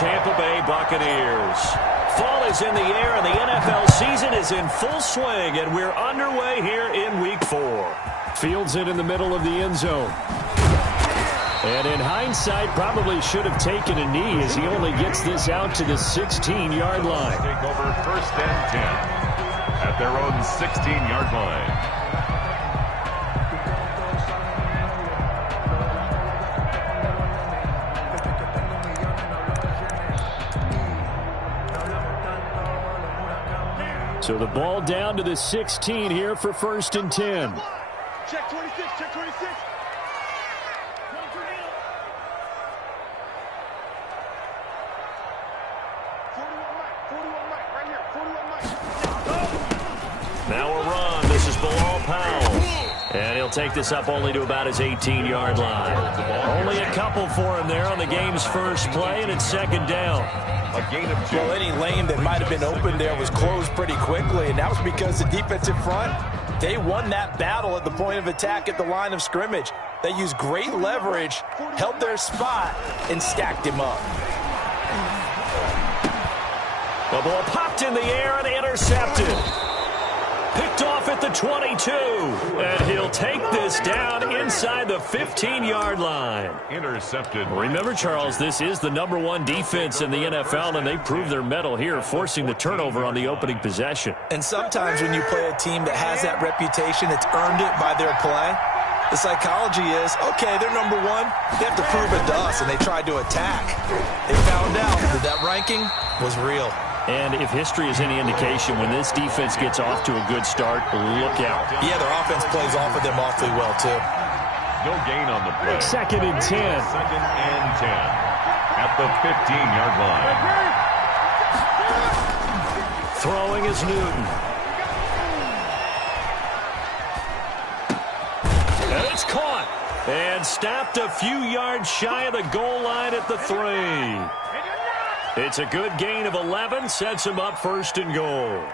Tampa Bay Buccaneers. Fall is in the air, and the NFL season is in full swing, and we're underway here in Week 4. Fields it in the middle of the end zone. And in hindsight, probably should have taken a knee as he only gets this out to the 16-yard line. Take over 1st and 10 at their own 16-yard line. So the ball down to the 16 here for 1st and 10. Check 26, check 26. Now a run. This is Bilal Powell. And he'll take this up only to about his 18-yard line. Only a couple for him there on the game's first play, and it's 2nd down. A gain of 2. Well, any lane that might have been open there was closed pretty quickly, and that was because the defensive front, they won that battle at the point of attack at the line of scrimmage. They used great leverage, held their spot, and stacked him up. The ball popped in the air and intercepted. Picked off at the 22. And he'll take this down inside the 15-yard line. Intercepted. Remember, Charles, this is the #1 defense in the NFL, and they proved their mettle here, forcing the turnover on the opening possession. And sometimes when you play a team that has that reputation, it's earned it by their play. The psychology is, okay, they're #1. They have to prove it to us, and they tried to attack. They found out that ranking was real. And if history is any indication, when this defense gets off to a good start, look out. Yeah, their offense plays off of them awfully well, too. No gain on the play. 2nd and 10. 2nd and 10 at the 15-yard line. Throwing is Newton. And it's caught. And stopped a few yards shy of the goal line at the 3. It's a good gain of 11, sets him up 1st and goal.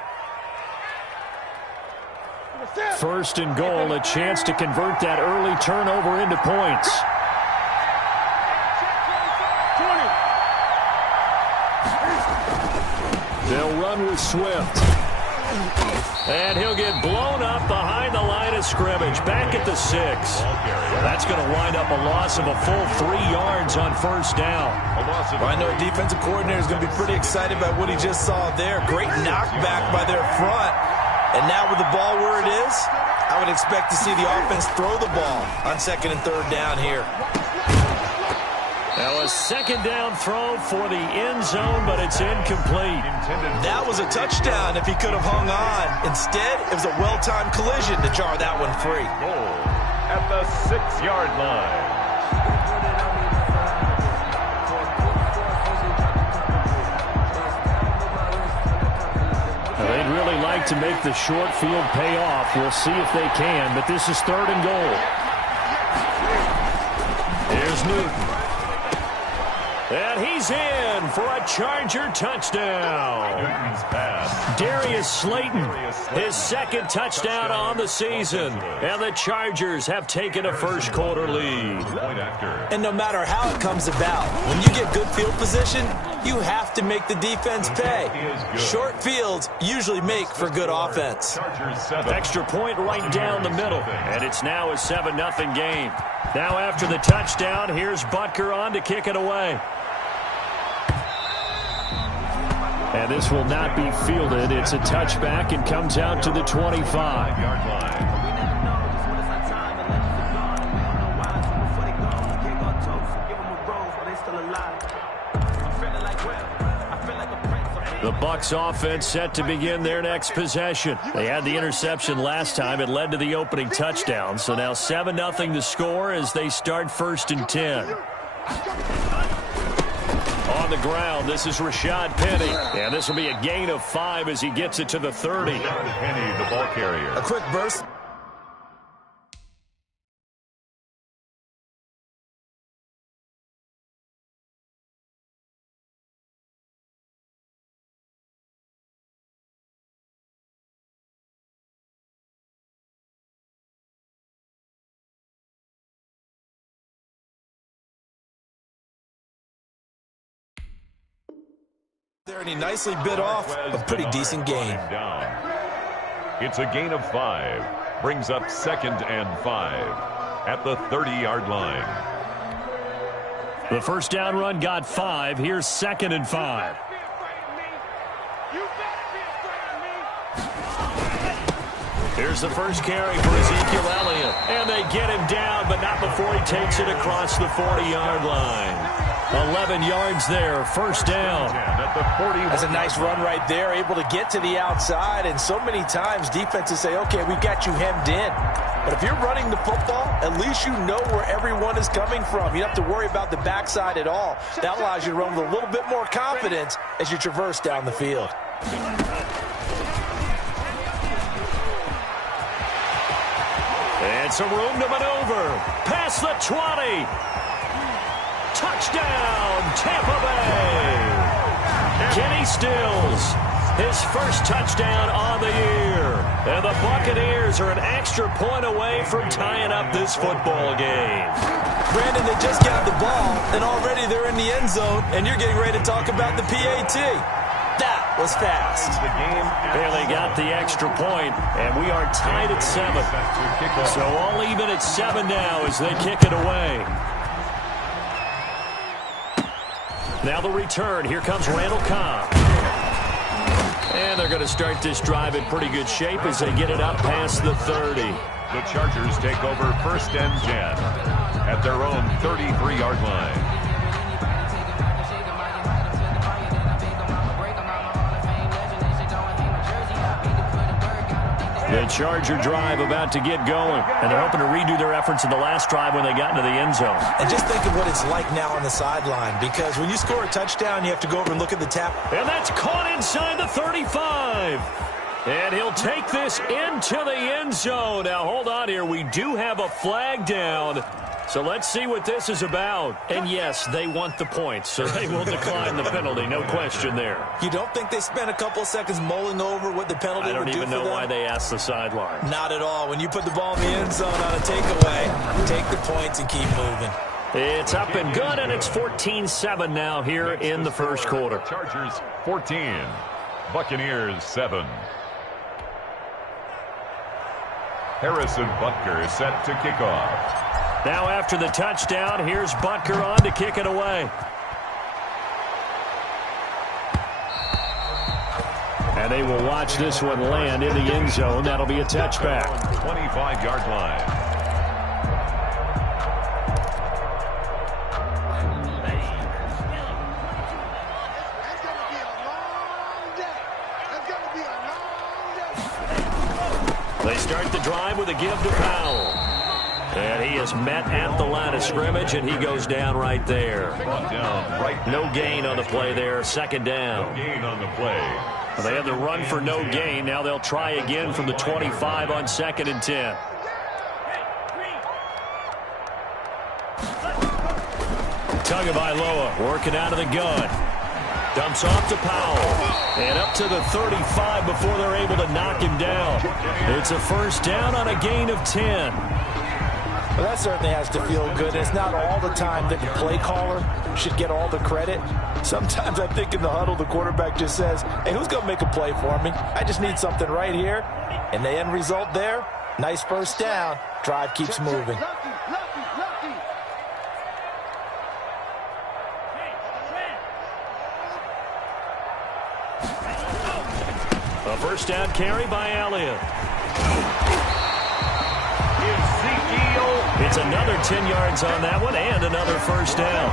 1st and goal, a chance to convert that early turnover into points. They'll run with Swift. And he'll get blown up behind the line of scrimmage, back at the 6. That's going to wind up a loss of a full 3 yards on 1st down. Well, I know a defensive coordinator is going to be pretty excited about what he just saw there. Great knockback by their front. And now with the ball where it is, I would expect to see the offense throw the ball on 2nd and 3rd down here. Now a 2nd down throw for the end zone, but it's incomplete. That was a touchdown if he could have hung on. Instead, it was a well-timed collision to jar that one free. Goal at the 6-yard line. They'd really like to make the short field pay off. We'll see if they can, but this is 3rd and goal. Here's Newton. And he's in for a Charger touchdown. Newton's pass. Darius Slayton, his 2nd touchdown on the season. And the Chargers have taken a first-quarter lead. Point after. And no matter how it comes about, when you get good field position, you have to make the defense pay. Short fields usually make for good offense. Chargers 7. Extra point right down the middle. And it's now a 7-0 game. Now after the touchdown, here's Butker on to kick it away. And this will not be fielded. It's a touchback and comes out to the 25-yard line. The Bucs offense set to begin their next possession. They had the interception last time. It led to the opening touchdown. So now 7-0 to score as they start 1st and 10. On the ground, this is Rashad Penny. And this will be a gain of 5 as he gets it to the 30. Rashad Penny, the ball carrier. A quick burst. There, and he nicely bit off a pretty decent gain. It's a gain of 5. Brings up 2nd and 5 at the 30-yard line. The first down run got 5. Here's 2nd and 5. Here's the first carry for Ezekiel Elliott. And they get him down, but not before he takes it across the 40-yard line. 11 yards there, first down. That's a nice run right there, able to get to the outside. And so many times defenses say, okay, we've got you hemmed in. But if you're running the football, at least you know where everyone is coming from. You don't have to worry about the backside at all. That allows you to run with a little bit more confidence as you traverse down the field. And some room to maneuver. Past the 20. Touchdown, Tampa Bay. Kenny Stills, his first touchdown on the year. And the Buccaneers are an extra point away from tying up this football game. Brandon, they just got the ball, and already they're in the end zone, and you're getting ready to talk about the PAT. That was fast. Bailey got the extra point, and we are tied at 7. So all even at 7 now as they kick it away. Now the return. Here comes Randall Cobb. And they're going to start this drive in pretty good shape as they get it up past the 30. The Chargers take over 1st and 10 at their own 33-yard line. The Charger drive about to get going, and they're hoping to redo their efforts in the last drive when they got into the end zone. And just think of what it's like now on the sideline, because when you score a touchdown, you have to go over and look at the tap. And that's caught inside the 35. And he'll take this into the end zone. Now, hold on here. We do have a flag down. So let's see what this is about. And yes, they want the points, so they will decline the penalty. No question there. You don't think they spent a couple of seconds mulling over what the penalty would do for them? I don't even know why they asked the sideline. Not at all. When you put the ball in the end zone on a takeaway, take the points and keep moving. It's up and good, and it's 14-7 now here in the first quarter. Chargers 14, Buccaneers 7. Harrison Butker is set to kick off. Now after the touchdown, here's Butker on to kick it away. And they will watch this one land in the end zone. That'll be a touchback. 25-yard line. They start the drive with a give to Powell. And he is met at the line of scrimmage, and he goes down right there. No gain on the play there. 2nd down. No gain on the play. They had the run for no gain. Now they'll try again from the 25 on 2nd and 10. Tagovailoa working out of the gun. Dumps off to Powell. And up to the 35 before they're able to knock him down. It's a first down on a gain of 10. Well, that certainly has to feel good. It's not all the time that the play caller should get all the credit. Sometimes I think in the huddle, the quarterback just says, hey, who's going to make a play for me? I just need something right here. And the end result there, nice first down. Drive keeps moving. A first down carry by Elliott. It's another 10 yards on that one and another first down.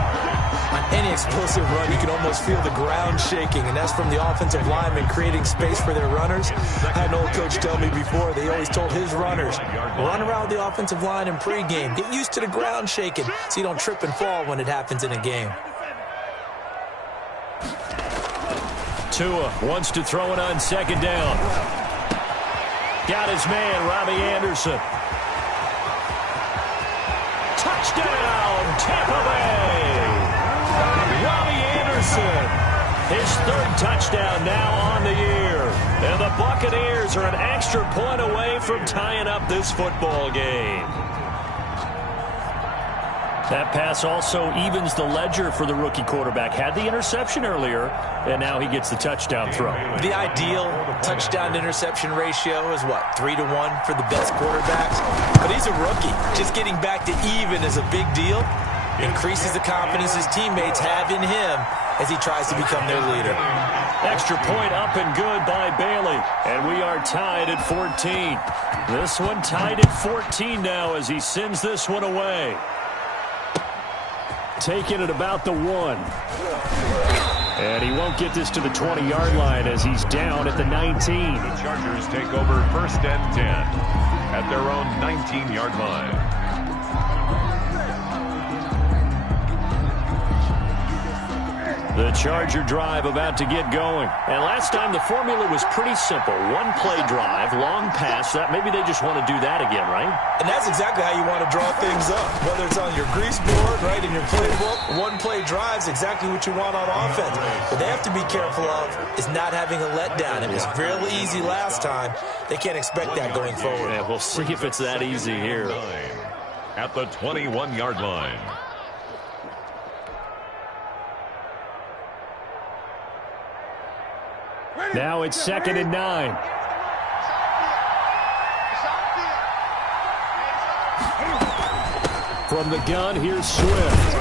On any explosive run, you can almost feel the ground shaking, and that's from the offensive linemen creating space for their runners. I had an old coach tell me before, they always told his runners, run around the offensive line in pregame. Get used to the ground shaking so you don't trip and fall when it happens in a game. Tua wants to throw it on 2nd down. Got his man, Robbie Anderson. Touchdown, Tampa Bay! Robbie Anderson, his 3rd touchdown now on the year. And the Buccaneers are an extra point away from tying up this football game. That pass also evens the ledger for the rookie quarterback. Had the interception earlier, and now he gets the touchdown throw. The ideal touchdown-to-interception ratio is, what, 3-to-1 for the best quarterbacks? But he's a rookie. Just getting back to even is a big deal. Increases the confidence his teammates have in him as he tries to become their leader. Extra point up and good by Bailey. And we are tied at 14. This one tied at 14 now as he sends this one away. Taking it about the 1. And he won't get this to the 20-yard line as he's down at the 19. The Chargers take over 1st and 10 at their own 19-yard line. The Charger drive about to get going. And last time the formula was pretty simple. One play drive, long pass. That maybe they just want to do that again, right? And that's exactly how you want to draw things up. Whether it's on your grease board, right, in your playbook, one play drive is exactly what you want on offense. What they have to be careful of is not having a letdown. It was really easy last time. They can't expect that going forward. Yeah, we'll see if it's that easy here. At the 21-yard line. Now it's 2nd and 9. From the gun, here's Swift.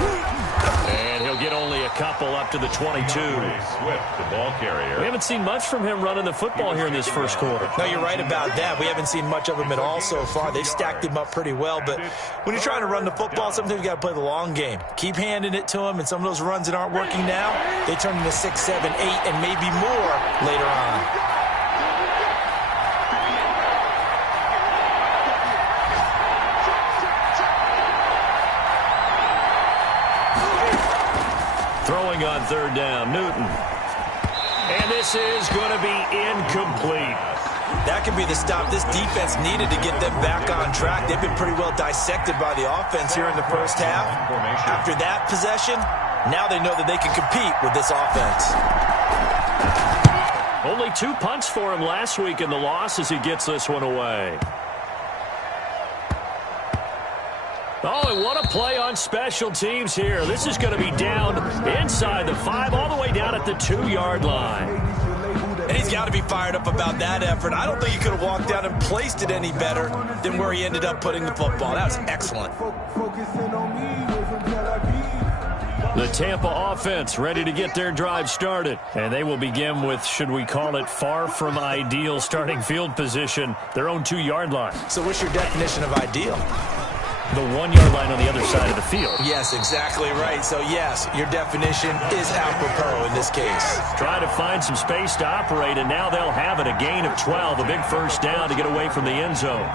And he'll get only a couple up to the 22. Swift, the ball carrier. We haven't seen much from him running the football here in this first quarter. No, you're right about that. We haven't seen much of him at all so far. They've stacked him up pretty well. But when you're trying to run the football, sometimes you got to play the long game. Keep handing it to him, and some of those runs that aren't working now, they turn into 6, 7, 8, and maybe more later on. Throwing on 3rd down, Newton. And this is going to be incomplete. That could be the stop this defense needed to get them back on track. They've been pretty well dissected by the offense here in the first half. After that possession, now they know that they can compete with this offense. Only 2 punts for him last week in the loss as he gets this one away. Oh, and what a play on special teams here. This is going to be down inside the 5, all the way down at the 2-yard line. And he's got to be fired up about that effort. I don't think he could have walked down and placed it any better than where he ended up putting the football. That was excellent. The Tampa offense ready to get their drive started. And they will begin with, should we call it, far from ideal starting field position, their own 2-yard line. So what's your definition of ideal? The 1-yard line on the other side of the field. Yes, exactly right. So, yes, your definition is apropos in this case. Trying to find some space to operate, and now they'll have it. A gain of 12, a big first down to get away from the end zone.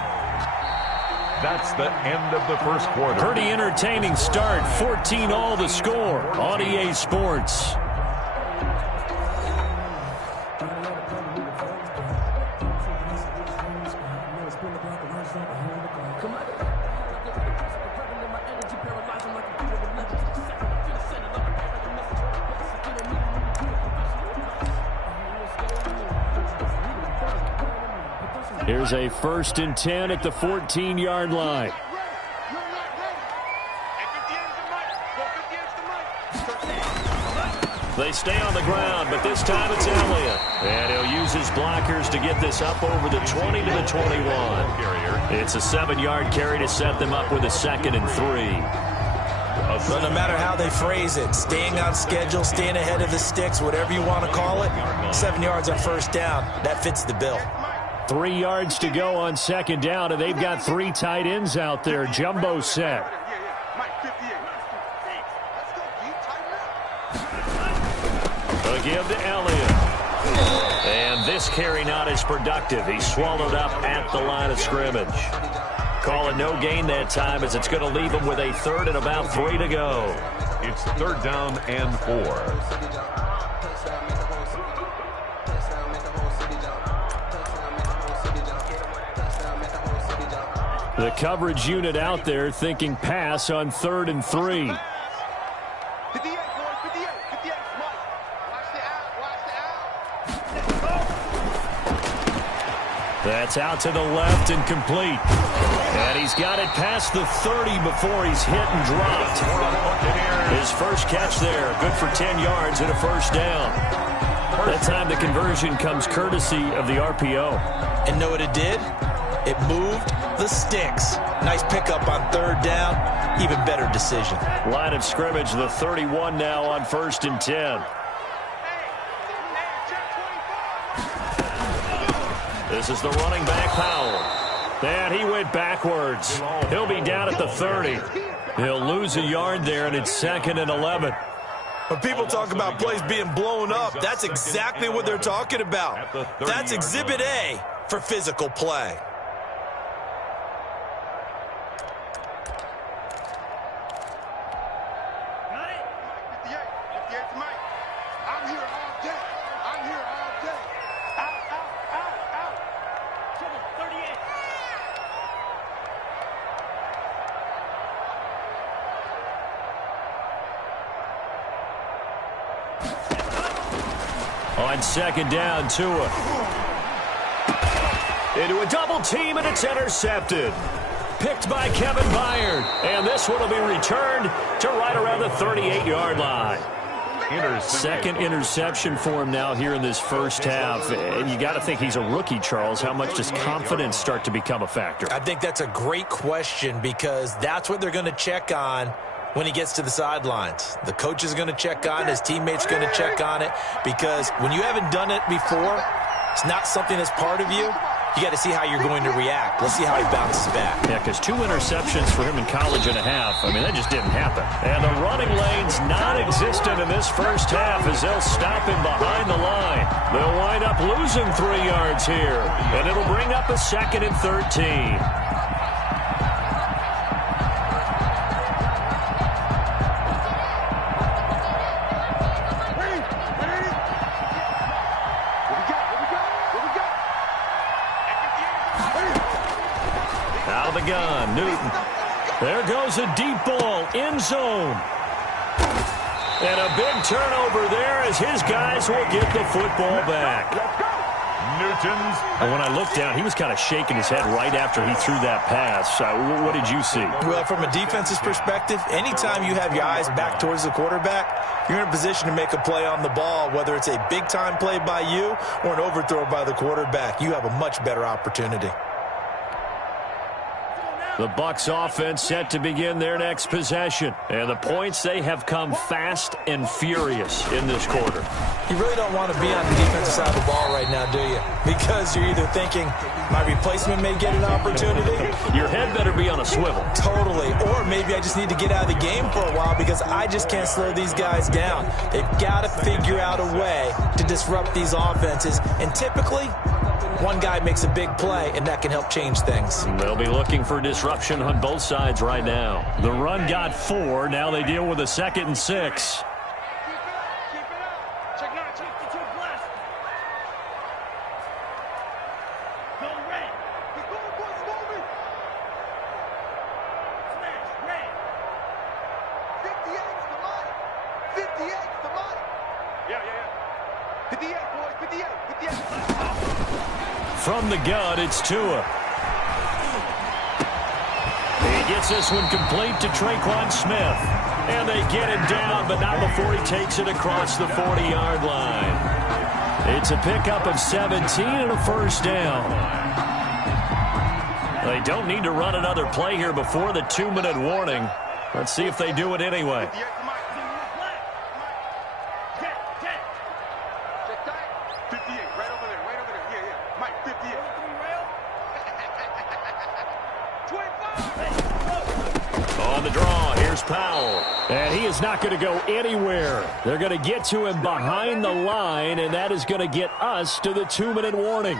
That's the end of the first quarter. Pretty entertaining start. 14 all the score on EA Sports. Here's a 1st and 10 at the 14-yard line. They stay on the ground, but this time it's Elliott. And he'll use his blockers to get this up over the 20 to the 21. It's a 7-yard carry to set them up with a 2nd and 3. But no matter how they phrase it, staying on schedule, staying ahead of the sticks, whatever you want to call it, 7 yards on first down, that fits the bill. 3 yards to go on 2nd down, and they've got 3 tight ends out there. Jumbo set. A give to Elliott. And this carry not as productive. He's swallowed up at the line of scrimmage. Call it no gain that time as it's going to leave him with a 3rd and about 3 to go. It's 3rd down and 4. The coverage unit out there thinking pass on 3rd and 3. That's out to the left and complete. And he's got it past the 30 before he's hit and dropped. His first catch there, good for 10 yards and a first down. That time the conversion comes courtesy of the RPO. And know what it did? It moved the sticks. Nice pickup on third down. Even better decision. Line of scrimmage, the 31 now on 1st and 10. This is the running back, Powell. And he went backwards. He'll be down at the 30. He'll lose a yard there, and it's 2nd and 11. When people talk about plays being blown up, that's exactly what they're talking about. That's Exhibit A for physical play. On 2nd down, Tua. Into a double team, and it's intercepted. Picked by Kevin Byard. And this one will be returned to right around the 38-yard line. Second interception for him now here in this first half. And you got to think he's a rookie, Charles. How much does confidence start to become a factor? I think that's a great question because that's what they're going to check on when he gets to the sidelines. The coach is going to check on it. His teammates are going to check on it because when you haven't done it before, it's not something that's part of you. You got to see how you're going to react. Let's see how he bounces back. Yeah, because 2 interceptions for him in college and a half. I mean, that just didn't happen. And the running lane's non-existent in this first half as they'll stop him behind the line. They'll wind up losing 3 yards here. And it'll bring up a 2nd and 13. Gun, Newton. There goes a deep ball, end zone. And a big turnover there as his guys will get the football back. Newton's. And when I looked down, he was kind of shaking his head right after he threw that pass. What did you see? Well, from a defense's perspective, anytime you have your eyes back towards the quarterback, you're in a position to make a play on the ball, whether it's a big-time play by you or an overthrow by the quarterback. You have a much better opportunity. The Bucs offense set to begin their next possession. And the points, they have come fast and furious in this quarter. You really don't want to be on the defensive side of the ball right now, do you? Because you're either thinking, my replacement may get an opportunity. Your head better be on a swivel. Totally. Or maybe I just need to get out of the game for a while because I just can't slow these guys down. They've got to figure out a way to disrupt these offenses. And typically, one guy makes a big play, and that can help change things. They'll be looking for disruption on both sides right now. The run got 4. Now they deal with a 2nd and 6. From the gun, it's Tua. He gets this one complete to Traquan Smith. And they get him down, but not before he takes it across the 40-yard line. It's a pickup of 17 and a first down. They don't need to run another play here before the 2-minute warning. Let's see if they do it anyway. On the draw, here's Powell. And he is not going to go anywhere. They're going to get to him behind the line, and that is going to get us to the 2-minute warning.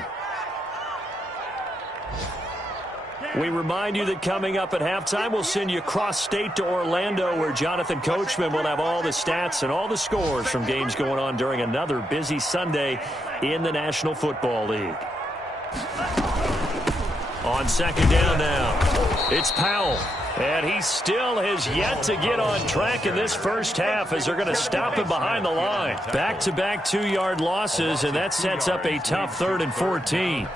We remind you that coming up at halftime, we'll send you cross-state to Orlando, where Jonathan Coachman will have all the stats and all the scores from games going on during another busy Sunday in the National Football League. On 2nd down now. It's Powell. And he still has yet to get on track in this first half as they're going to stop him behind the line. Back-to-back 2-yard losses, and that sets up a tough 3rd and 14.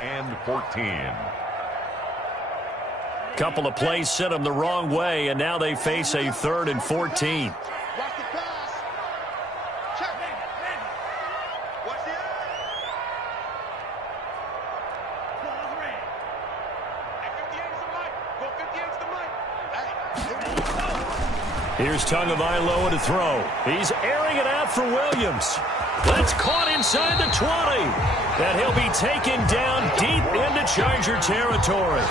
Couple of plays sent them the wrong way, and now they face a 3rd and 14. Here's Tagovailoa to throw. He's airing it out for Williams. That's caught inside the 20. And he'll be taken down deep into Charger territory.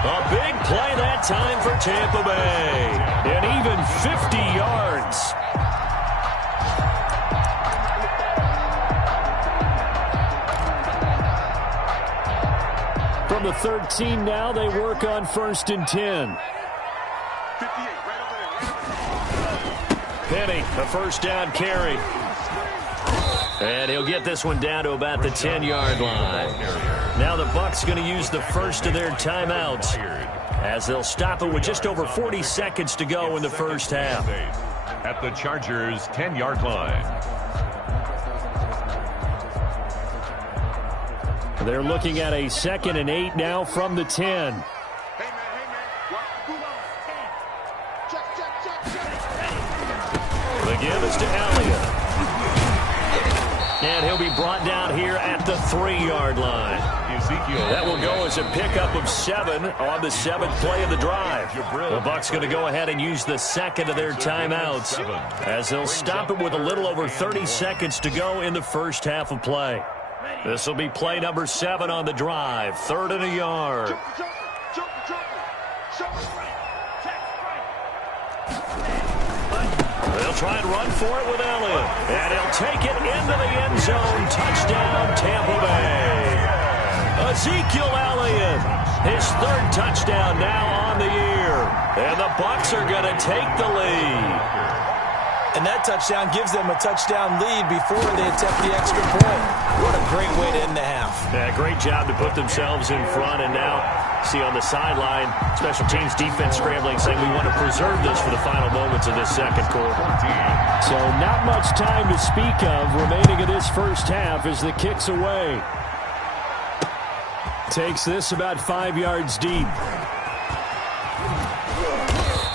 A big play that time for Tampa Bay. And even 50 yards. From the 13 now, they work on 1st and 10. Penny, a first down carry. And he'll get this one down to about the 10-yard line. Now the Bucs going to use the first of their timeouts as they'll stop it with just over 40 seconds to go in the first half. At the Chargers' 10-yard line. They're looking at a 2nd and 8 now from the 10. The give is to Elliott. And he'll be brought down here at the 3-yard line. That will go as a pickup of 7 on the 7th play of the drive. The Bucs going to go ahead and use the 2nd of their timeouts as they'll stop it with a little over 30 seconds to go in the first half of play. This will be play number 7 on the drive. 3rd and a yard. They'll try and run for it with Elliott. And he'll take it into the end zone. Touchdown, Tampa Bay. Ezekiel Elliott, his 3rd touchdown now on the year. And the Bucs are going to take the lead. And that touchdown gives them a touchdown lead before they attempt the extra point. What a great way to end the half. Yeah, great job to put themselves in front. And now, see on the sideline, special teams defense scrambling, saying we want to preserve this for the final moments of this second quarter. So not much time to speak of remaining in this first half as the kick's away. Takes this about 5 yards deep.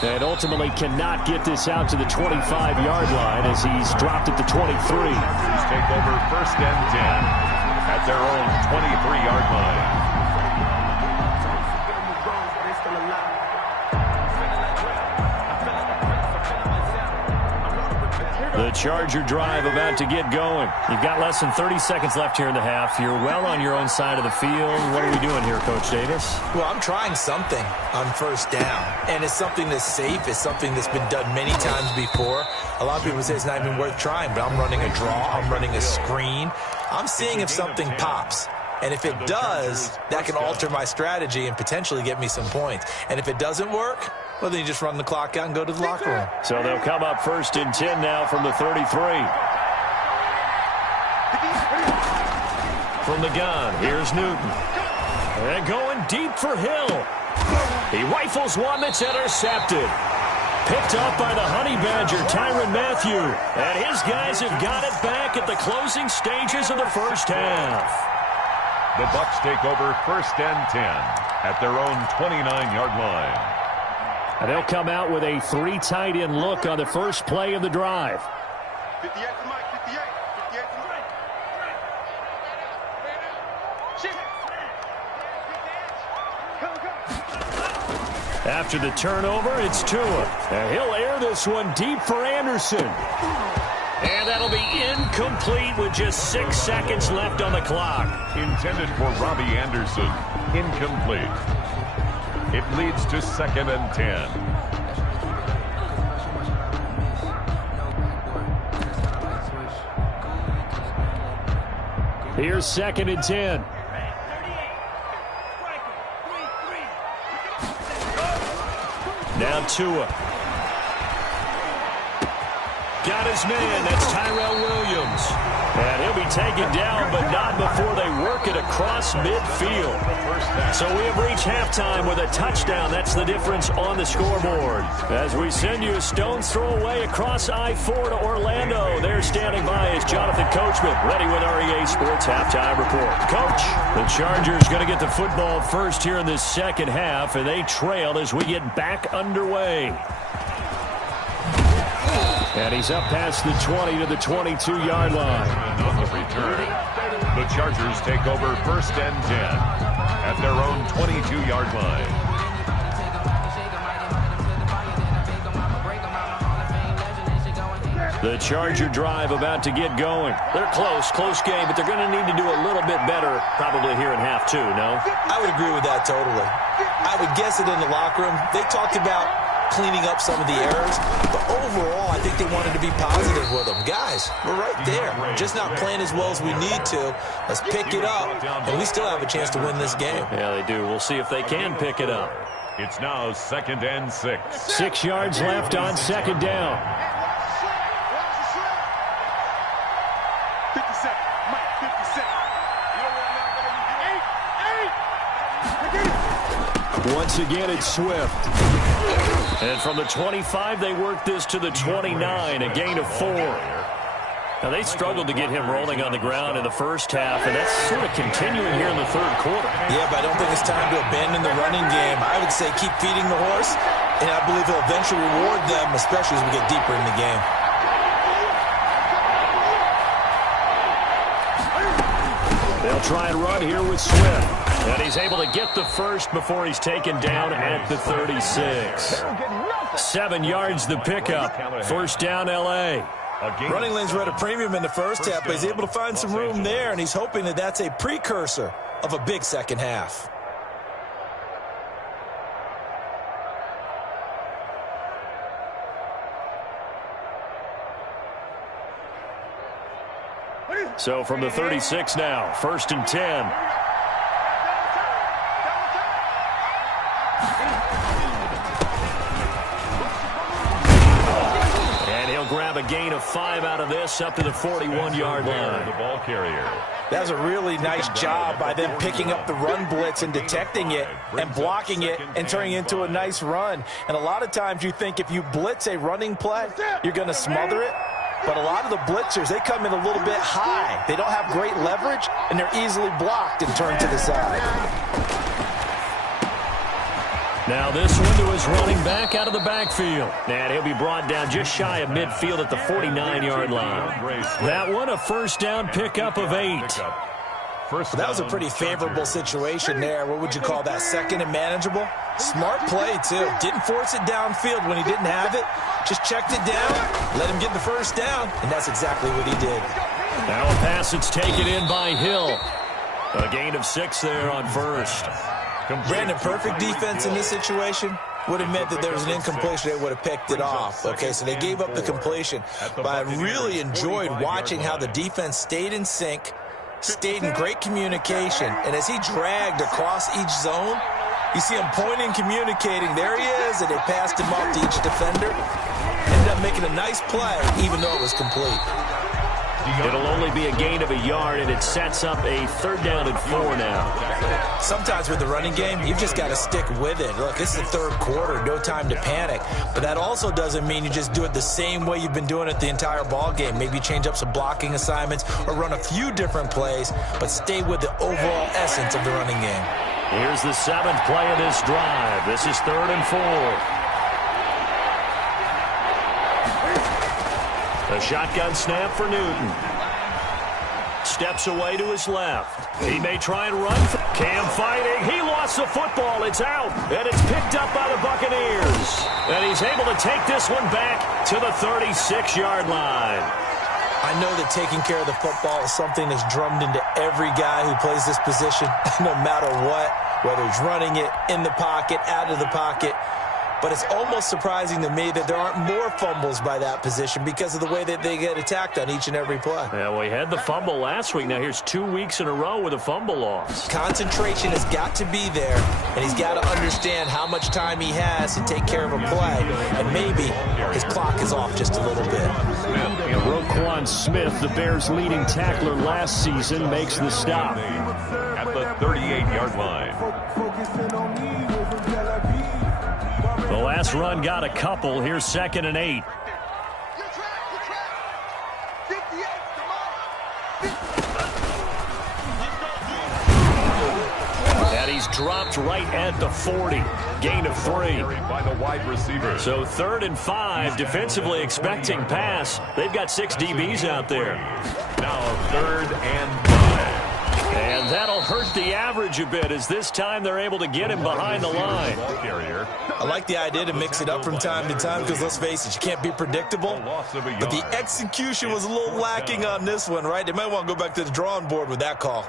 And ultimately cannot get this out to the 25-yard line as he's dropped at the 23. Take over 1st and 10 at their own 23-yard line. The Charger drive about to get going. You've got less than 30 seconds left here in the half. You're well on your own side of the field. What are we doing here, Coach Davis? Well, I'm trying something on 1st down, and it's something that's safe. It's something that's been done many times before. A lot of people say it's not even worth trying, but I'm running a draw. I'm running a screen. I'm seeing if something pops. And if it does, that can alter my strategy and potentially get me some points. And if it doesn't work, well, then you just run the clock out and go to the locker room. So they'll come up 1st and 10 now from the 33. From the gun, here's Newton. And going deep for Hill. He rifles one that's intercepted. Picked up by the Honey Badger, Tyrann Mathieu. And his guys have got it back at the closing stages of the first half. The Bucs take over 1st and 10 at their own 29-yard line. And they'll come out with a 3 tight end look on the first play of the drive. 58 to Mike, 58. 58 to Mike. After the turnover, it's Tua. And he'll air this one deep for Anderson. And that'll be incomplete with just 6 seconds left on the clock. Intended for Robbie Anderson. Incomplete. It leads to 2nd and 10. Here's 2nd and 10. Now Tua. Got his man. That's Tyrell Williams. And he'll be taken down, but not before they work it across midfield. So we have reached halftime with a touchdown. That's the difference on the scoreboard. As we send you a stone's throw away across I-4 to Orlando. There standing by is Jonathan Coachman, ready with our EA Sports Halftime Report. Coach, the Chargers going to get the football first here in this second half, and they trail as we get back underway. And he's up past the 20 to the 22-yard line. On the return, the Chargers take over 1st and 10 at their own 22-yard line. The Charger drive about to get going. They're close game, but they're going to need to do a little bit better probably here in half two, no? I would agree with that totally. I would guess it in the locker room. They talked about cleaning up some of the errors, but overall, I think they wanted to be positive with them. Guys, we're right there. Just not playing as well as we need to. Let's pick it up, and we still have a chance to win this game. Yeah, they do. We'll see if they can pick it up. It's now 2nd and 6. 6 yards left on 2nd down. 57. Mike, 57. You don't want to 8. Once again, it's Swift. And from the 25, they work this to the 29, a gain of 4. Now, they struggled to get him rolling on the ground in the first half, and that's sort of continuing here in the third quarter. Yeah, but I don't think it's time to abandon the running game. I would say keep feeding the horse, and I believe he'll eventually reward them, especially as we get deeper in the game. They'll try and run here with Swift. And he's able to get the first before he's taken down at the 36. 7 yards the pickup. 1st down, L.A. Running lanes were at a premium in the first half, but he's able to find some room there, and he's hoping that that's a precursor of a big second half. So from the 36 now, 1st and 10. And he'll grab a gain of 5 out of this up to the 41-yard line. The ball carrier. That was a really nice job by them picking up the run blitz and detecting it and blocking it and turning it into a nice run. And a lot of times you think if you blitz a running play, you're going to smother it. But a lot of the blitzers, they come in a little bit high. They don't have great leverage, and they're easily blocked and turned to the side. Now this one to his running back out of the backfield. And he'll be brought down just shy of midfield at the 49-yard line. That one a 1st down pickup of 8. That was a pretty favorable situation there. What would you call that? 2nd and manageable? Smart play, too. Didn't force it downfield when he didn't have it. Just checked it down, let him get the 1st down, and that's exactly what he did. Now a pass that's taken in by Hill. A gain of 6 there on 1st. Brandon, perfect defense in this situation would have meant that there was an incompletion. They would have picked it off. Okay, so they gave up the completion. But I really enjoyed watching how the defense stayed in sync, stayed in great communication, and as he dragged across each zone, you see him pointing, communicating. There he is, and they passed him off to each defender. Ended up making a nice play, even though it was complete. It'll only be a gain of a yard, and it sets up a 3rd down and 4 now. Sometimes with the running game, you've just got to stick with it. Look, this is the 3rd quarter, no time to panic. But that also doesn't mean you just do it the same way you've been doing it the entire ball game. Maybe change up some blocking assignments or run a few different plays, but stay with the overall essence of the running game. Here's the 7th play of this drive. This is 3rd and 4. A shotgun snap for Newton. Steps away to his left. He may try and run. Cam fighting. He lost the football. It's out. And it's picked up by the Buccaneers. And he's able to take this one back to the 36-yard line. I know that taking care of the football is something that's drummed into every guy who plays this position, no matter what, whether he's running it, in the pocket, out of the pocket. But it's almost surprising to me that there aren't more fumbles by that position because of the way that they get attacked on each and every play. Yeah, we had the fumble last week. Now here's 2 weeks in a row with a fumble loss. Concentration has got to be there, and he's got to understand how much time he has to take care of a play. And maybe his clock is off just a little bit. Real Roquan Smith, the Bears' leading tackler last season, makes the stop. At the 38-yard line. The last run got a couple. Here's 2nd and 8. And he's dropped right at the 40. Gain of 3. By the wide receiver. So 3rd and 5, defensively expecting pass. They've got 6 DBs out there. Now 3rd and 5. And that'll hurt the average a bit, as this time they're able to get him behind the line. I like the idea to mix it up from time to time because, let's face it, you can't be predictable. But the execution was a little lacking on this one, right? They might want to go back to the drawing board with that call.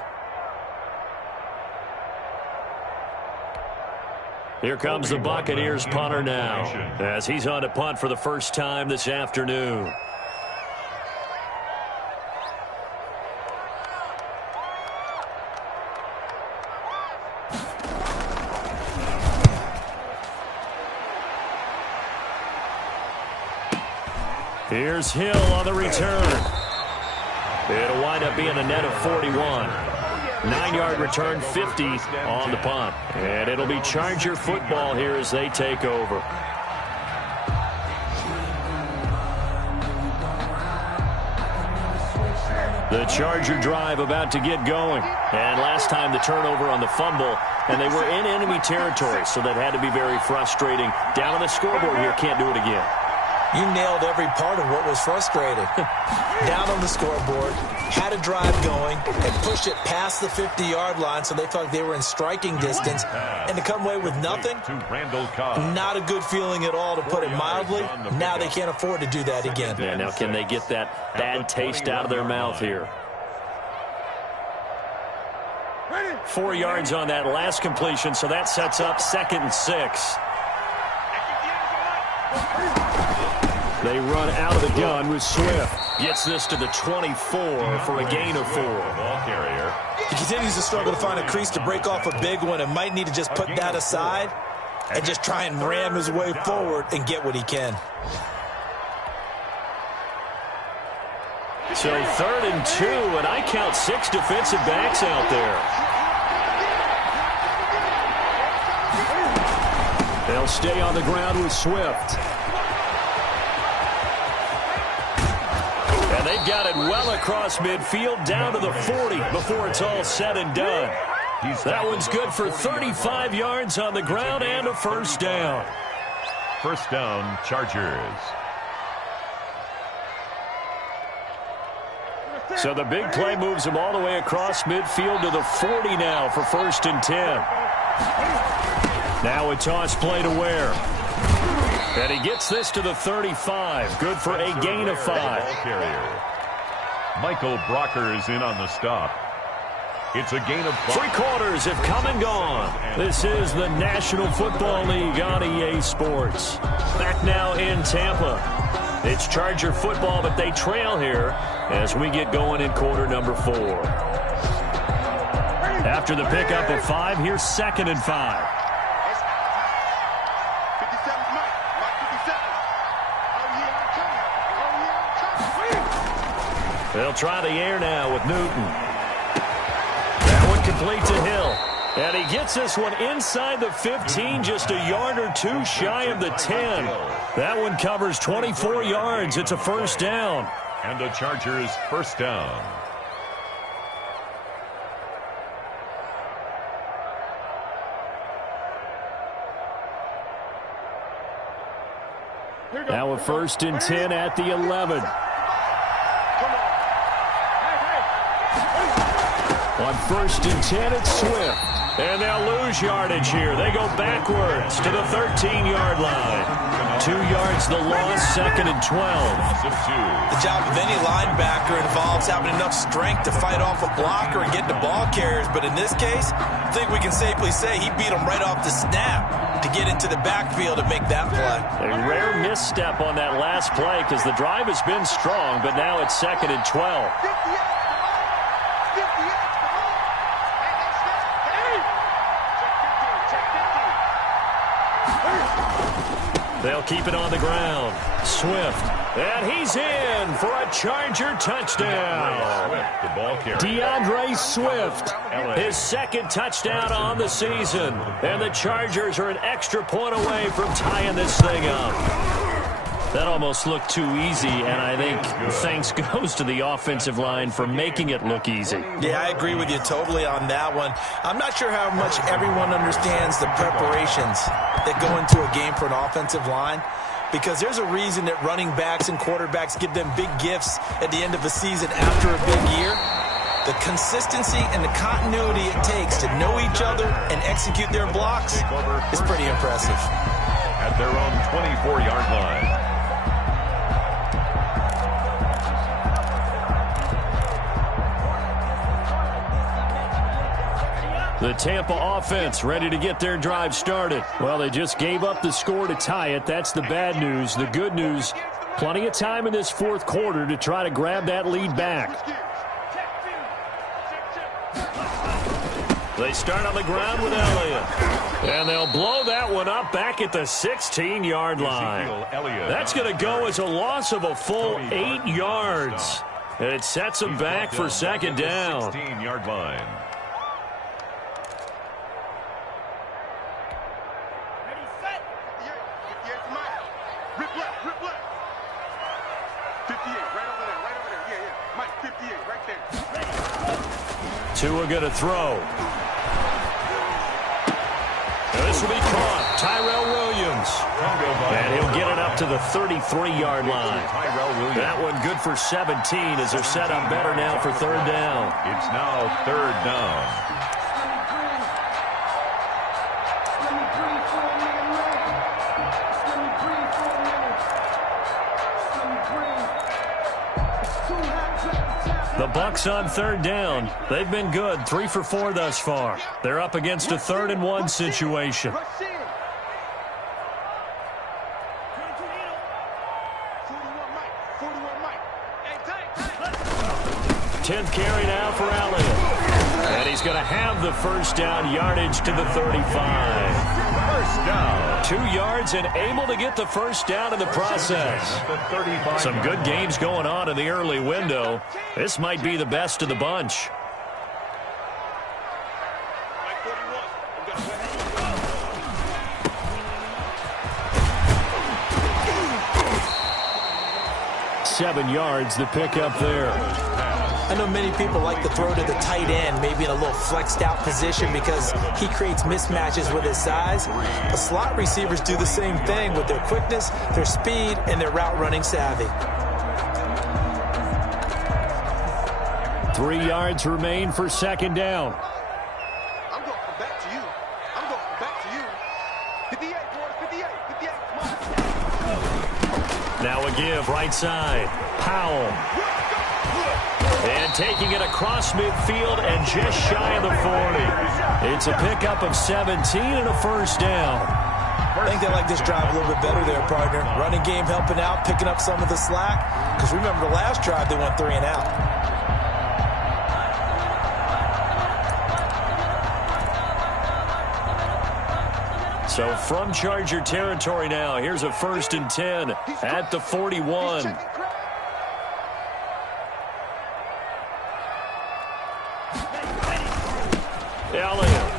Here comes the Buccaneers punter now, as he's on to punt for the first time this afternoon. Here's Hill on the return. It'll wind up being a net of 41. 9-yard return, 50 on the punt. And it'll be Charger football here as they take over. The Charger drive about to get going. And last time the turnover on the fumble, and they were in enemy territory, so that had to be very frustrating. Down on the scoreboard here, can't do it again. You nailed every part of what was frustrating. Down on the scoreboard, had a drive going, and pushed it past the 50-yard line so they felt like they were in striking distance. And to come away with nothing, not a good feeling at all, to put it mildly. Now they can't afford to do that again. Yeah, now can they get that bad taste out of their mouth here? 4 yards on that last completion, so that sets up 2nd and 6. They run out of the gun with Swift. Gets this to the 24 for a gain of 4. Ball carrier. He continues to struggle to find a crease to break off a big one and might need to just put that aside and just try and ram his way forward and get what he can. So 3rd and 2, and I count 6 defensive backs out there. They'll stay on the ground with Swift. And they've got it well across midfield, down to the 40 before it's all said and done. That one's good for 35 yards on the ground and a first down. First down, Chargers. So the big play moves him all the way across midfield to the 40 now for 1st and 10. Now a toss play to Ware. And he gets this to the 35. Good for a gain of 5. Michael Brockers in on the stop. It's a gain of 5. 3 quarters have come and gone. This is the National Football League on EA Sports. Back now in Tampa. It's Charger football, but they trail here as we get going in quarter number 4. After the pickup of 5, here's 2nd and 5. They'll try the air now with Newton. That one complete to Hill. And he gets this one inside the 15, just a yard or 2 shy of the 10. That one covers 24 yards. It's a first down. And the Chargers first down. Now a 1st and 10 at the 11. On 1st and 10, it's Swift. And they'll lose yardage here. They go backwards to the 13-yard line. 2 yards the loss, 2nd and 12. The job of any linebacker involves having enough strength to fight off a blocker and get the ball carriers. But in this case, I think we can safely say he beat him right off the snap to get into the backfield and make that play. A rare misstep on that last play because the drive has been strong, but now it's 2nd and 12. They'll keep it on the ground. Swift. And he's in for a Charger touchdown. The ball carrier. DeAndre Swift, his second touchdown on the season. And the Chargers are an extra point away from tying this thing up. That almost looked too easy, and I think thanks goes to the offensive line for making it look easy. Yeah, I agree with you totally on that one. I'm not sure how much everyone understands the preparations that go into a game for an offensive line, because there's a reason that running backs and quarterbacks give them big gifts at the end of a season after a big year. The consistency and the continuity it takes to know each other and execute their blocks is pretty impressive. At their own 24-yard line. The Tampa offense ready to get their drive started. Well, they just gave up the score to tie it. That's the bad news. The good news, plenty of time in this fourth quarter to try to grab that lead back. They start on the ground with Elliott. And they'll blow that one up back at the 16-yard line. That's going to go as a loss of a full 8 yards. And it sets them back for second down. 16-yard line. Tua going to throw. This will be caught. Tyrell Williams. And he'll get it up to the 33-yard line. That one good for 17 as they're set up better now for third down. It's now third down. The Bucs on third down. They've been good, 3 for 4 thus far. They're up against a 3rd and 1 situation. 10th carry now for Elliott. And he's going to have the first down, yardage to the 35. First down. 2 yards and able to get the first down in the process. Some good games going on in the early window. This might be the best of the bunch. Seven yards, the pickup there. I know many people like to throw to the tight end, maybe in a little flexed out position because he creates mismatches with his size. The slot receivers do the same thing with their quickness, their speed, and their route running savvy. 3 yards remain for second down. I'm going back to you. I'm going back to you. 58, boys, 58. Now a give, right side. Powell. And taking it across midfield and just shy of the 40. It's a pickup of 17 and a first down. I think they like this drive a little bit better there, partner. Running game helping out, picking up some of the slack. Because remember the last drive, they went 3 and out. So from Charger territory now, here's a 1st and 10 at the 41. Elliott.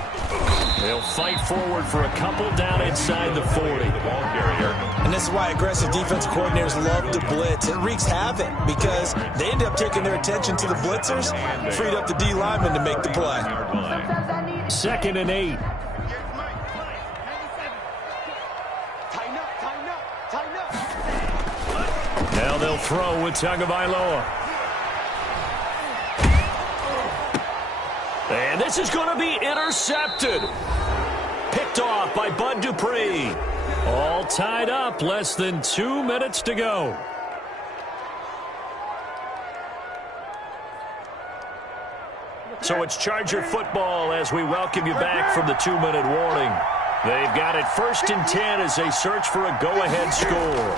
They'll fight forward for a couple down inside the 40. Ball carrier. And this is why aggressive defense coordinators love to blitz. It wreaks havoc because they end up taking their attention to the blitzers, freed up the D lineman to make the play. 2nd and 8. Now they'll throw with Tagovailoa. And this is going to be intercepted. Picked off by Bud Dupree. All tied up, less than 2 minutes to go. So it's Charger football as we welcome you back from the 2-minute warning. They've got it 1st and 10 as they search for a go-ahead score.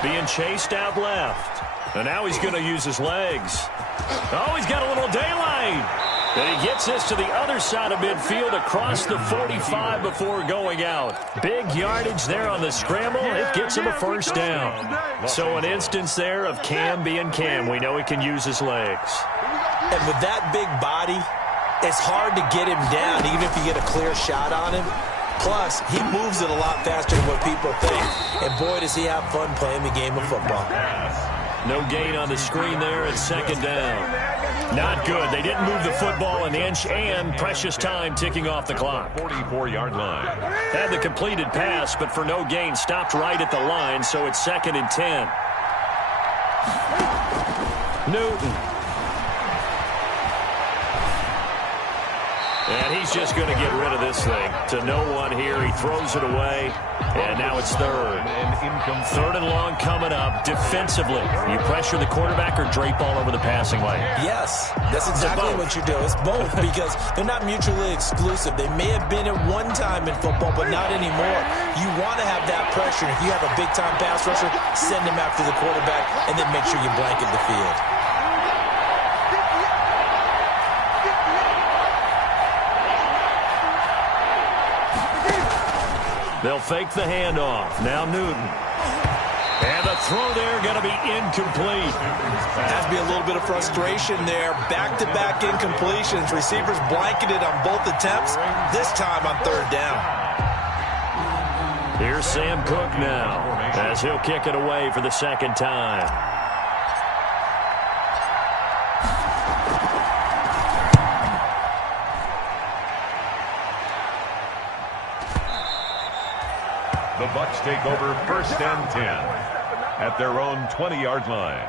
Being chased out left. And now he's going to use his legs. Oh, he's got a little daylight. And he gets this to the other side of midfield across the 45 before going out. Big yardage there on the scramble. It gets him a first down. So an instance there of Cam being Cam. We know he can use his legs. And with that big body, it's hard to get him down, even if you get a clear shot on him. Plus, he moves it a lot faster than what people think. And boy, does he have fun playing the game of football. No gain on the screen there at second down. Not good. They didn't move the football an inch, and precious time ticking off the clock. 44-yard line. Had the completed pass, but for no gain, stopped right at the line, so it's 2nd and 10. Newton. And he's just going to get rid of this thing. To no one here. He throws it away. And now it's third. 3rd and long coming up. Defensively, you pressure the quarterback or drape all over the passing lane? Yes, that's exactly what you do. It's both because they're not mutually exclusive. They may have been at one time in football, but not anymore. You want to have that pressure. If you have a big-time pass rusher, send him after the quarterback, and then make sure you blanket the field. They'll fake the handoff. Now Newton. And the throw there going to be incomplete. Has to be a little bit of frustration there. Back-to-back incompletions. Receivers blanketed on both attempts, this time on 3rd down. Here's Sam Cook now as he'll kick it away for the 2nd time. The Bucs take over 1st and 10 at their own 20-yard line.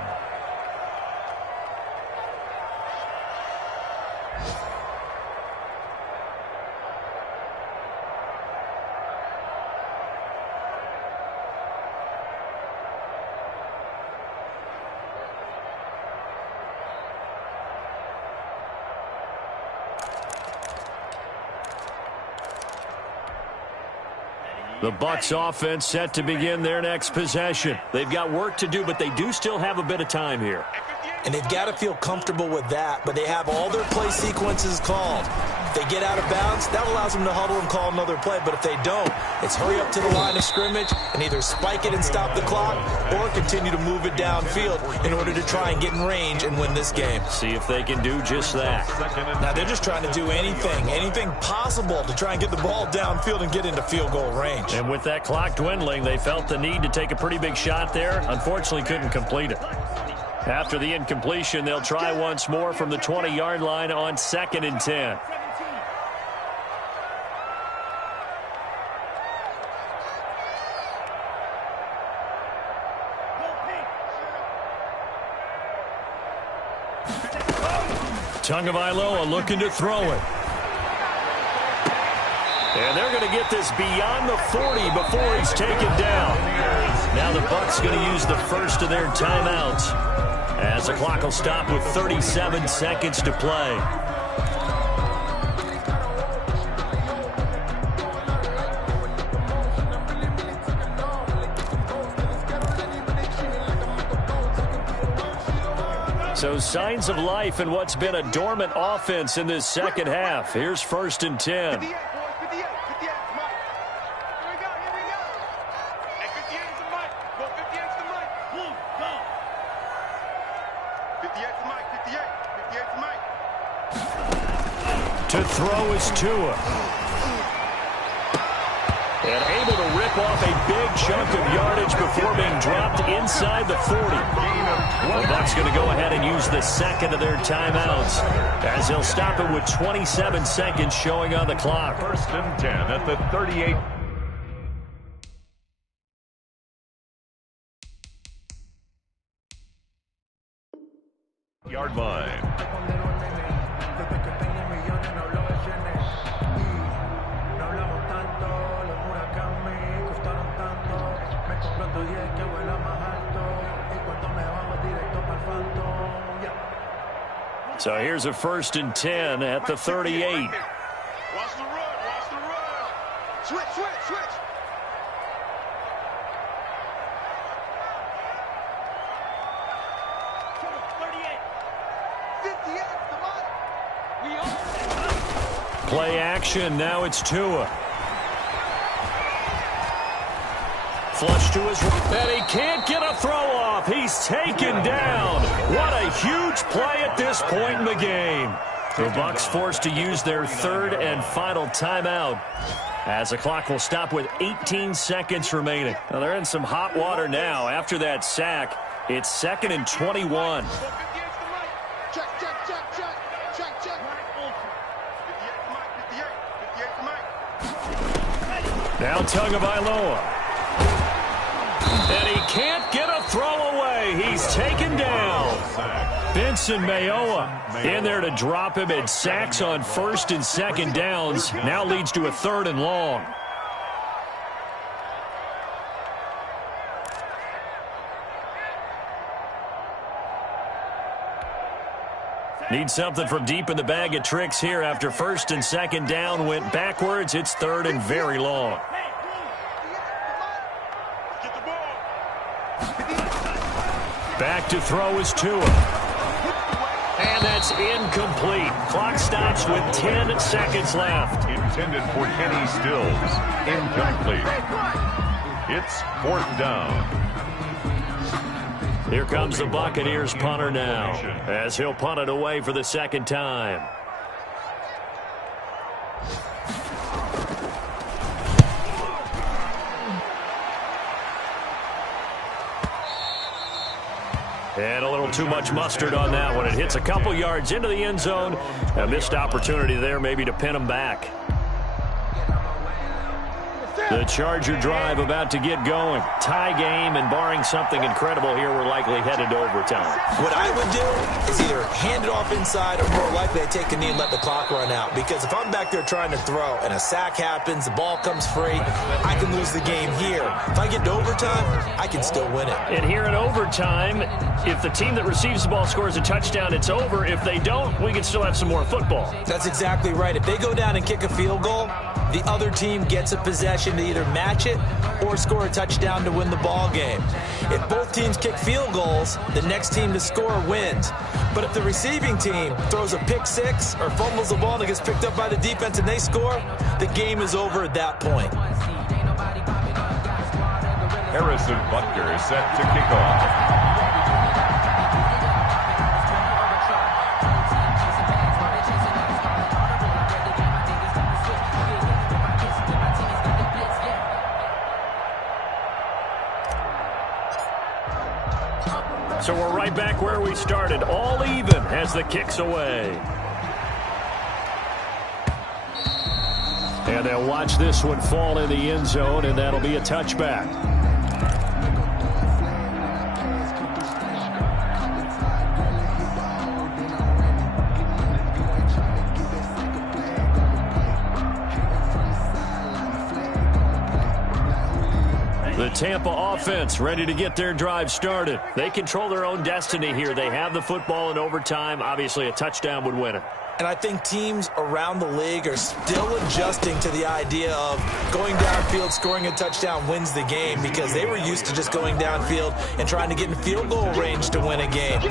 The Bucs offense set to begin their next possession. They've got work to do, but they do still have a bit of time here. And they've got to feel comfortable with that, but they have all their play sequences called. If they get out of bounds, that allows them to huddle and call another play. But if they don't, it's hurry up to the line of scrimmage and either spike it and stop the clock or continue to move it downfield in order to try and get in range and win this game. See if they can do just that. Now, they're just trying to do anything possible to try and get the ball downfield and get into field goal range. And with that clock dwindling, they felt the need to take a pretty big shot there. Unfortunately, couldn't complete it. After the incompletion, they'll try once more from the 20-yard line on 2nd and 10. Tagovailoa looking to throw it. And they're going to get this beyond the 40 before he's taken down. Now the Bucs going to use the first of their timeouts, as the clock will stop with 37 seconds to play. So signs of life in what's been a dormant offense in this 2nd half. Here's 1st and 10. 58, boys, 58, 58, Mike. Here we go, here we go. Hey, 58's the mic. Go 58's the mic. Boom, go. 58's the mic, 58's the mic. To throw is Tua. And able to rip off a big chunk of yardage before being dropped inside the 40. The Bucs going to go ahead and use the 2nd of their timeouts, as they'll stop it with 27 seconds showing on the clock. 1st and 10 at the 38. Yard line. So here's a 1st and 10 at the 38. Watch the run, watch the run. Switch, switch, switch. Come on, 38. 58, come on. We are Play action. Now it's Tua. Flush to his right. And he can't get a throw off. He's taken down. What a huge play at this point in the game. The Bucs forced to use their third and final timeout, as the clock will stop with 18 seconds remaining. Now they're in some hot water now. After that sack, it's 2nd and 21. Now Tagovailoa. And he can't get a throw away. He's taken down. Vincent Mayoa in there to drop him. It sacks on 1st and 2nd downs. Now leads to a 3rd and long. Need something from deep in the bag of tricks here after 1st and 2nd down went backwards. It's 3rd and very long. Back to throw is Tua. And that's incomplete. Clock stops with 10 seconds left. Intended for Kenny Stills. Incomplete. It's 4th down. Here comes the Buccaneers punter now, as he'll punt it away for the 2nd time. And a little too much mustard on that one. It hits a couple yards into the end zone. A missed opportunity there maybe to pin him back. The Charger drive about to get going. Tie game, and barring something incredible here, we're likely headed to overtime. What I would do is either hand it off inside, or more likely I take a knee and let the clock run out. Because if I'm back there trying to throw and a sack happens, the ball comes free, I can lose the game here. If I get to overtime, I can still win it. And here in overtime, if the team that receives the ball scores a touchdown, it's over. If they don't, we can still have some more football. That's exactly right. If they go down and kick a field goal, the other team gets a possession to either match it or score a touchdown to win the ball game. If both teams kick field goals, the next team to score wins. But if the receiving team throws a pick six or fumbles the ball and it gets picked up by the defense and they score, the game is over at that point. Harrison Butker is set to kick off. So we're right back where we started, all even as the kick's away. And they'll watch this one fall in the end zone, and that'll be a touchback. The Tampa offense ready to get their drive started. They control their own destiny here. They have the football in overtime. Obviously, a touchdown would win it. And I think teams around the league are still adjusting to the idea of going downfield, scoring a touchdown wins the game, because they were used to just going downfield and trying to get in field goal range to win a game.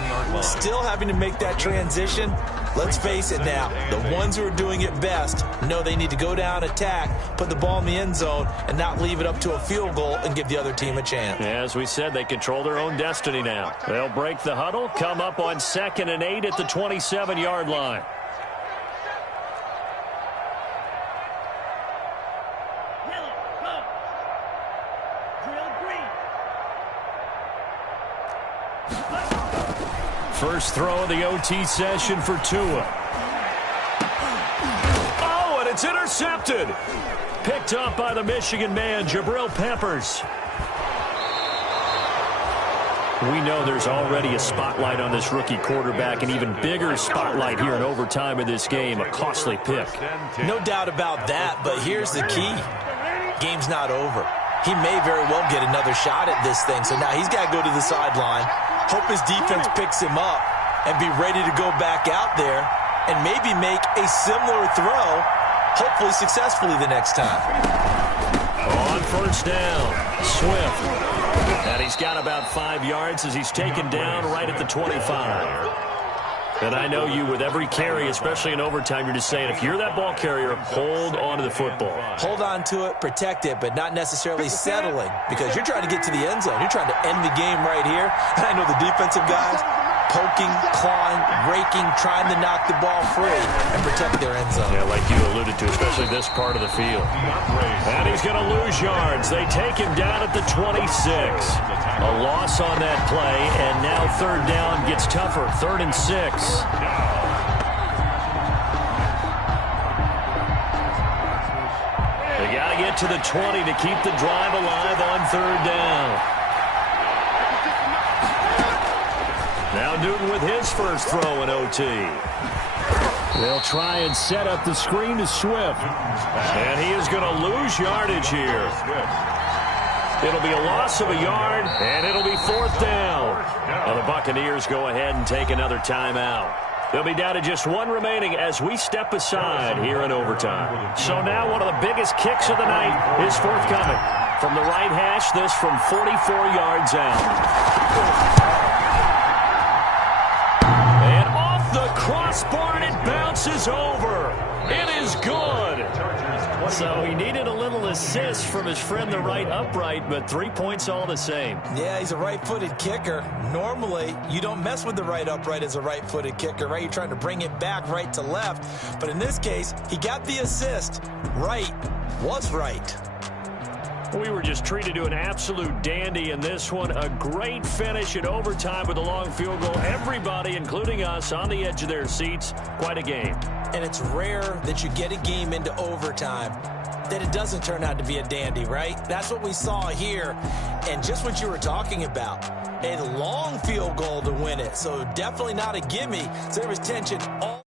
Still having to make that transition. Let's face it now, the ones who are doing it best know they need to go down, attack, put the ball in the end zone, and not leave it up to a field goal and give the other team a chance. As we said, they control their own destiny now. They'll break the huddle, come up on 2nd and 8 at the 27-yard line. First throw of the OT session for Tua. Oh, and it's intercepted. Picked up by the Michigan man, Jabril Peppers. We know there's already a spotlight on this rookie quarterback, an even bigger spotlight here in overtime of this game, a costly pick. No doubt about that, but here's the key. Game's not over. He may very well get another shot at this thing, so now he's got to go to the sideline, hope his defense picks him up, and be ready to go back out there and maybe make a similar throw, hopefully successfully the next time. On first down, Swift. And he's got about 5 yards as he's taken down right at the 25. And I know you, with every carry, especially in overtime, you're just saying, if you're that ball carrier, hold on to the football. Hold on to it, protect it, but not necessarily settling, because you're trying to get to the end zone. You're trying to end the game right here. And I know the defensive guys poking, clawing, raking, trying to knock the ball free and protect their end zone. Yeah, like you alluded to, especially this part of the field. And he's going to lose yards. They take him down at the 26. A loss on that play, and now third down gets tougher. 3rd and 6. They got to get to the 20 to keep the drive alive on 3rd down. Now Newton with his first throw in OT. They'll try and set up the screen to Swift. And he is going to lose yardage here. It'll be a loss of a yard, and it'll be 4th down. Now the Buccaneers go ahead and take another timeout. They'll be down to just 1 remaining as we step aside here in overtime. So now one of the biggest kicks of the night is forthcoming. From the right hash, this from 44 yards out. Crossbar, and it bounces over. It is good. So he needed a little assist from his friend the right upright, but 3 points all the same. Yeah, he's a right-footed kicker. Normally, you don't mess with the right upright as a right-footed kicker, right? You're trying to bring it back right to left. But in this case, he got the assist. Right was right. We were just treated to an absolute dandy in this one. A great finish in overtime with a long field goal. Everybody, including us, on the edge of their seats. Quite a game. And it's rare that you get a game into overtime that it doesn't turn out to be a dandy, right? That's what we saw here. And just what you were talking about, a long field goal to win it. So definitely not a gimme. So there was tension all